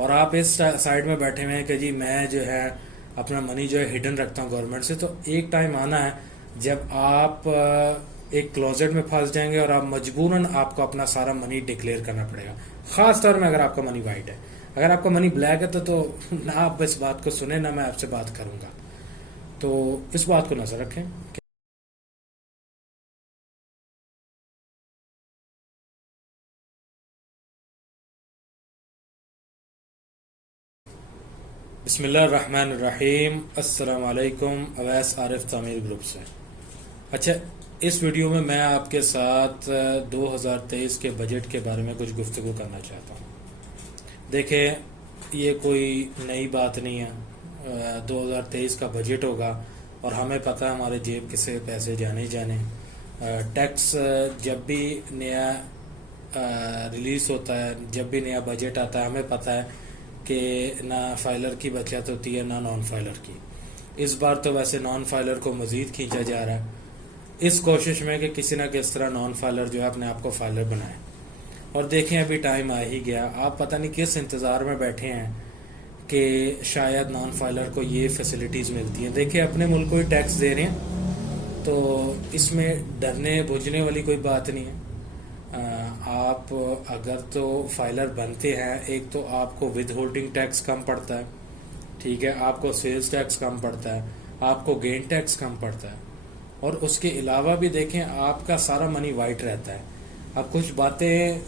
और आप इस साइड में बैठे हुए हैं कि जी मैं जो है अपना मनी जो है हिडन रखता हूँ गवर्नमेंट से। तो एक टाइम आना है जब आप एक क्लोजेट में फंस जाएंगे और आप मजबूरन आपको अपना सारा मनी डिक्लेयर करना पड़ेगा। खास तौर में अगर आपका मनी वाइट है। अगर आपका मनी ब्लैक है तो ना आप इस बात को सुने ना मैं आपसे बात करूंगा। तो इस बात को नजर रखें। बिस्मिल्लाहिर्रहमानिर्रहीम। अस्सलाम वालेकुम। अवैस आरिफ तामीर ग्रुप से। अच्छा, इस वीडियो में मैं आपके साथ 2023 के बजट के बारे में कुछ गुफ्तगू करना चाहता हूँ। देखें, ये कोई नई बात नहीं है। 2023 का बजट होगा और हमें पता है हमारे जेब किसे पैसे जाने ही जाने। टैक्स जब भी नया रिलीज होता है, जब भी नया बजट आता है, हमें पता है कि ना फाइलर की बचत होती है ना नॉन फाइलर की। इस बार तो वैसे नॉन फाइलर को मजीद खींचा जा रहा है इस कोशिश में कि किसी ना किस तरह नॉन फाइलर जो है अपने आप को फाइलर बनाए। और देखें, अभी टाइम आ ही गया। आप पता नहीं किस इंतज़ार में बैठे हैं कि शायद नॉन फाइलर को ये फैसिलिटीज़ मिलती हैं। देखिए, अपने मुल्क को ही टैक्स दे रहे हैं तो इसमें डरने बुझने वाली कोई बात नहीं है। आप अगर तो फाइलर बनते हैं, एक तो आपको विद होल्डिंग टैक्स कम पड़ता है, ठीक है, आपको सेल्स टैक्स कम पड़ता है, आपको गेन टैक्स कम पड़ता है, और उसके अलावा भी देखें आपका सारा मनी वाइट रहता है। अब कुछ बातें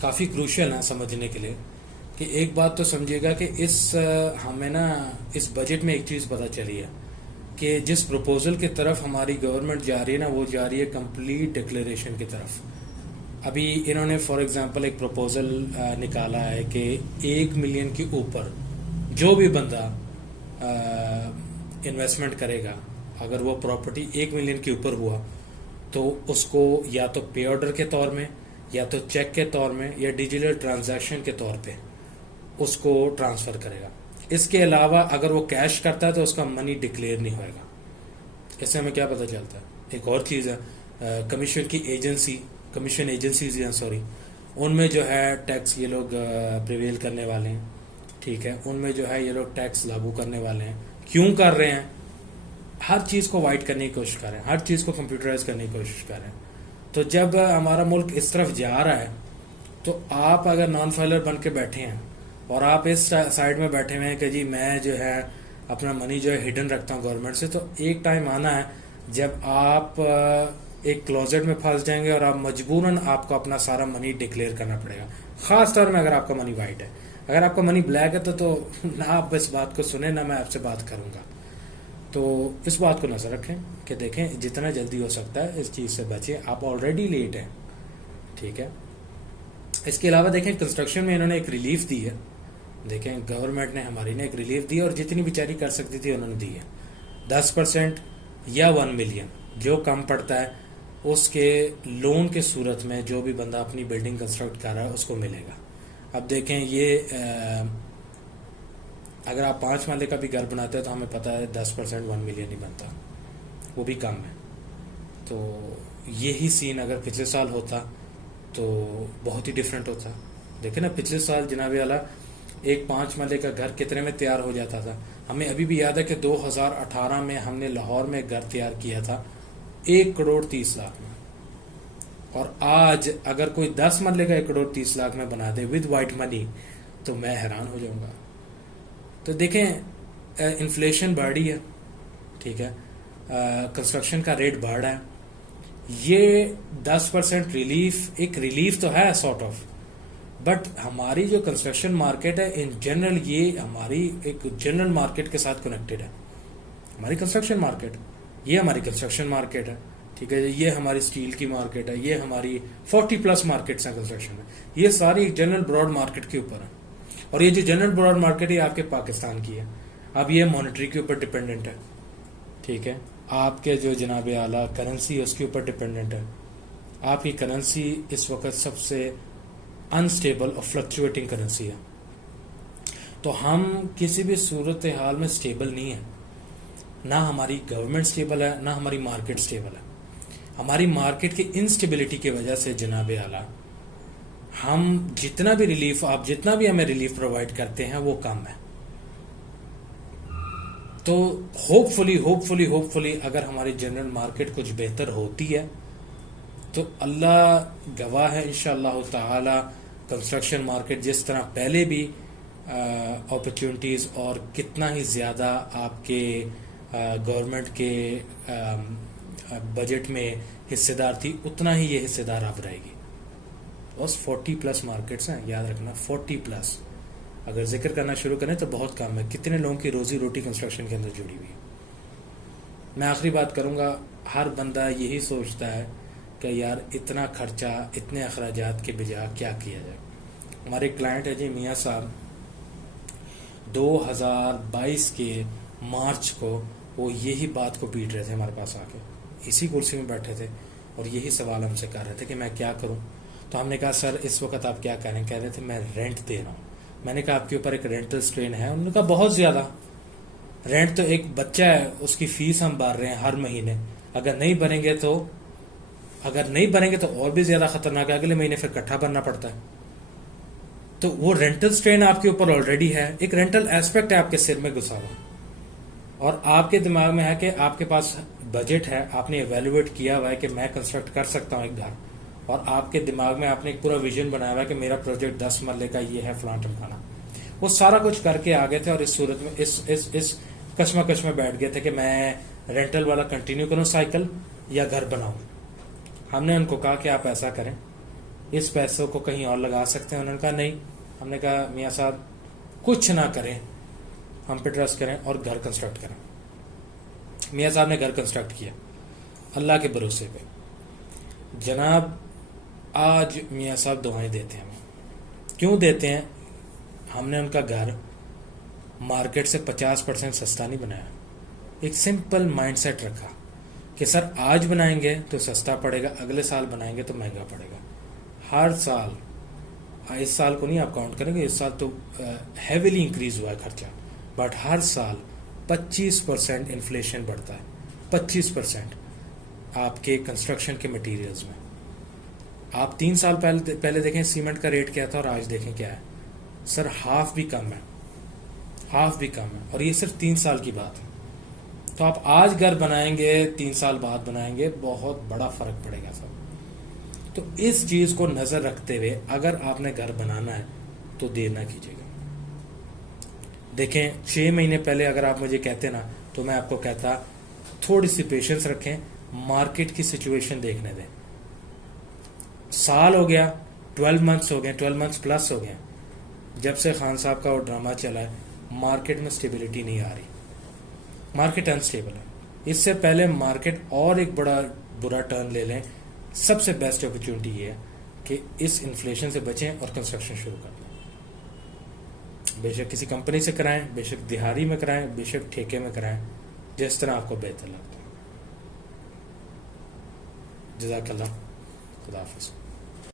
काफ़ी क्रूशियल हैं समझने के लिए। कि एक बात तो समझिएगा कि हमें ना इस बजट में एक चीज़ पता चली है कि जिस प्रपोजल की तरफ हमारी गवर्नमेंट जा रही है ना, वो जा रही है कंप्लीट डिक्लेरेशन की तरफ। अभी इन्होंने फॉर एग्जांपल एक प्रपोजल निकाला है कि 1 मिलियन के ऊपर जो भी बंदा इन्वेस्टमेंट करेगा, अगर वो प्रॉपर्टी 1 मिलियन के ऊपर हुआ तो उसको या तो पे ऑर्डर के तौर में, या तो चेक के तौर में, या डिजिटल ट्रांजैक्शन के तौर पे उसको ट्रांसफ़र करेगा। इसके अलावा अगर वो कैश करता है तो उसका मनी डिक्लेयर नहीं होएगा। इससे हमें क्या पता चलता है? एक और चीज़ है, कमीशन की एजेंसी, कमीशन एजेंसीज हैं सॉरी, उनमें जो है टैक्स ये लोग प्रिवेल करने वाले हैं, ठीक है, उनमें जो है ये लोग टैक्स लागू करने वाले हैं। क्यों कर रहे हैं? हर चीज़ को वाइट करने की कोशिश कर रहे हैं, हर चीज़ को कंप्यूटराइज करने की कोशिश कर रहे हैं। तो जब हमारा मुल्क इस तरफ जा रहा है तो आप अगर नॉन फाइलर बन के बैठे हैं और आप इस साइड में बैठे हुए हैं कि जी मैं जो है अपना मनी जो है हिडन रखता हूँ गवर्नमेंट से। तो एक टाइम आना है जब आप एक क्लोजेट में फंस जाएंगे और आप मजबूरन आपको अपना सारा मनी डिक्लेयर करना पड़ेगा। खास तौर में अगर आपका मनी वाइट है। अगर आपका मनी ब्लैक है तो ना आप इस बात को सुने ना मैं आपसे बात करूंगा। तो इस बात को नजर रखें कि देखें जितना जल्दी हो सकता है इस चीज़ से बचें। आप ऑलरेडी लेट हैं, ठीक है। इसके अलावा देखें, कंस्ट्रक्शन में इन्होंने एक रिलीफ दी है। देखें, गवर्नमेंट ने हमारी ने एक रिलीफ दी और जितनी बेचारी कर सकती थी उन्होंने दी है। 10% या 1 मिलियन जो कम पड़ता है उसके लोन के सूरत में जो भी बंदा अपनी बिल्डिंग कंस्ट्रक्ट कर रहा है उसको मिलेगा। अब देखें, ये अगर आप 5 माले का भी घर बनाते हैं तो हमें पता है 10% 1 मिलियन ही बनता, वो भी कम है। तो यही सीन अगर पिछले साल होता तो बहुत ही डिफरेंट होता। देखे ना, पिछले साल जनाबे आला एक 5 माले का घर कितने में तैयार हो जाता था। हमें अभी भी याद है कि 2018 में हमने लाहौर में घर तैयार किया था 1 करोड़ 30 लाख में। और आज अगर कोई 10 मरले का 1 करोड़ 30 लाख में बना दे विद वाइट मनी तो मैं हैरान हो जाऊंगा। तो देखें, इन्फ्लेशन बढ़ रही है, ठीक है, कंस्ट्रक्शन का रेट बढ़ रहा है। ये 10% रिलीफ एक रिलीफ तो है सॉर्ट ऑफ, बट हमारी जो कंस्ट्रक्शन मार्केट है इन जनरल, ये हमारी एक जनरल मार्केट के साथ कनेक्टेड है। हमारी कंस्ट्रक्शन मार्केट, ये हमारी कंस्ट्रक्शन मार्केट है, ठीक है, ये हमारी स्टील की मार्केट है, ये हमारी 40+ मार्केट्स हैं कंस्ट्रक्शन में। ये सारी जनरल ब्रॉड मार्केट के ऊपर है। और ये जो जनरल ब्रॉड मार्केट है आपके पाकिस्तान की है। अब ये मॉनेटरी के ऊपर डिपेंडेंट है, ठीक है, आपके जो जनाब आला करेंसी है उसके ऊपर डिपेंडेंट है। आपकी करेंसी इस वक्त सबसे अनस्टेबल और फ्लक्चुएटिंग करेंसी है। तो हम किसी भी सूरत हाल में स्टेबल नहीं है। ना हमारी गवर्नमेंट स्टेबल है, ना हमारी मार्केट स्टेबल है। हमारी मार्केट की इनस्टेबिलिटी की वजह से जनाब आला हम जितना भी रिलीफ, आप जितना भी हमें रिलीफ प्रोवाइड करते हैं वो कम है। तो होपफुली होपफुली होपफुली अगर हमारी जनरल मार्केट कुछ बेहतर होती है तो अल्लाह गवाह है, इंशाअल्लाह ताला कंस्ट्रक्शन मार्केट जिस तरह पहले भी अपॉर्चुनिटीज़ और कितना ही ज़्यादा आपके गवर्नमेंट के बजट में हिस्सेदार थी, उतना ही ये हिस्सेदार अब रहेगी। बस 40 प्लस मार्केट्स हैं, याद रखना 40 प्लस। अगर जिक्र करना शुरू करें तो बहुत कम है, कितने लोगों की रोजी रोटी कंस्ट्रक्शन के अंदर जुड़ी हुई है। मैं आखिरी बात करूंगा, हर बंदा यही सोचता है कि यार इतना खर्चा, इतने अखराजात के बजाय क्या किया जाए। हमारे क्लाइंट है जी मियाँ साहब, 2022 के मार्च को वो यही बात को पीट रहे थे हमारे पास आके, इसी कुर्सी में बैठे थे और यही सवाल हमसे कर रहे थे कि मैं क्या करूं। तो हमने कहा सर इस वक्त आप क्या करें, कह रहे थे मैं रेंट दे रहा हूं। मैंने कहा आपके ऊपर एक रेंटल स्ट्रेन है। उन्होंने कहा बहुत ज़्यादा, रेंट तो एक बच्चा है उसकी फीस हम भर रहे हैं हर महीने, अगर नहीं भरेंगे तो और भी ज़्यादा खतरनाक है, अगले महीने फिर इकट्ठा भरना पड़ता है। तो वो रेंटल स्ट्रेन आपके ऊपर ऑलरेडी है, एक रेंटल एस्पेक्ट है आपके सिर में घुसा हुआ और आपके दिमाग में है कि आपके पास बजट है, आपने एवेल्युएट किया हुआ है कि मैं कंस्ट्रक्ट कर सकता हूँ एक घर, और आपके दिमाग में आपने एक पूरा विजन बनाया हुआ है कि मेरा प्रोजेक्ट 10 मरले का ये है, फलां टमकाना। वो सारा कुछ करके आ गए थे और इस सूरत में इस कश्मकश में बैठ गए थे कि मैं रेंटल वाला कंटिन्यू करूं साइकिल या घर बनाऊं। हमने उनको कहा कि आप ऐसा करें, इस पैसों को कहीं और लगा सकते हैं। उन्होंने कहा नहीं। हमने कहा मियाँ साहब कुछ ना करें, हम पे ट्रस्ट करें और घर कंस्ट्रक्ट करें। मियाँ साहब ने घर कंस्ट्रक्ट किया अल्लाह के भरोसे पे। जनाब आज मियाँ साहब दुआएं देते हैं, क्यों देते हैं? हमने उनका घर मार्केट से 50% सस्ता नहीं बनाया, एक सिंपल माइंडसेट रखा कि सर आज बनाएंगे तो सस्ता पड़ेगा, अगले साल बनाएंगे तो महंगा पड़ेगा। हर साल, इस साल को नहीं आप काउंट करेंगे, इस साल तो हैवीली इंक्रीज हुआ है खर्चा, बट हर साल 25% इन्फ्लेशन बढ़ता है, 25% आपके कंस्ट्रक्शन के मटेरियल्स में। आप 3 साल पहले देखें सीमेंट का रेट क्या था और आज देखें क्या है, सर हाफ भी कम है, हाफ भी कम है, और ये सिर्फ 3 साल की बात है। तो आप आज घर बनाएंगे, 3 साल बाद बनाएंगे, बहुत बड़ा फर्क पड़ेगा सर। तो इस चीज को नजर रखते हुए अगर आपने घर बनाना है तो देर ना कीजिएगा। देखें 6 महीने पहले अगर आप मुझे कहते ना तो मैं आपको कहता थोड़ी सी पेशेंस रखें, मार्केट की सिचुएशन देखने दें। साल हो गया, 12 मंथ्स हो गए, 12 मंथ्स प्लस हो गए जब से खान साहब का वो ड्रामा चला है, मार्केट में स्टेबिलिटी नहीं आ रही, मार्केट अनस्टेबल है। इससे पहले मार्केट और एक बड़ा बुरा टर्न ले लें, सबसे बेस्ट अपॉर्चुनिटी ये है कि इस इन्फ्लेशन से बचें और कंस्ट्रक्शन शुरू कर दें। बेशक किसी कंपनी से कराएं, बेशक दिहाड़ी में कराएं, बेशक ठेके में कराएं, जिस तरह आपको बेहतर लगता है। जज़ाकल्लाह, खुदा हाफिज़।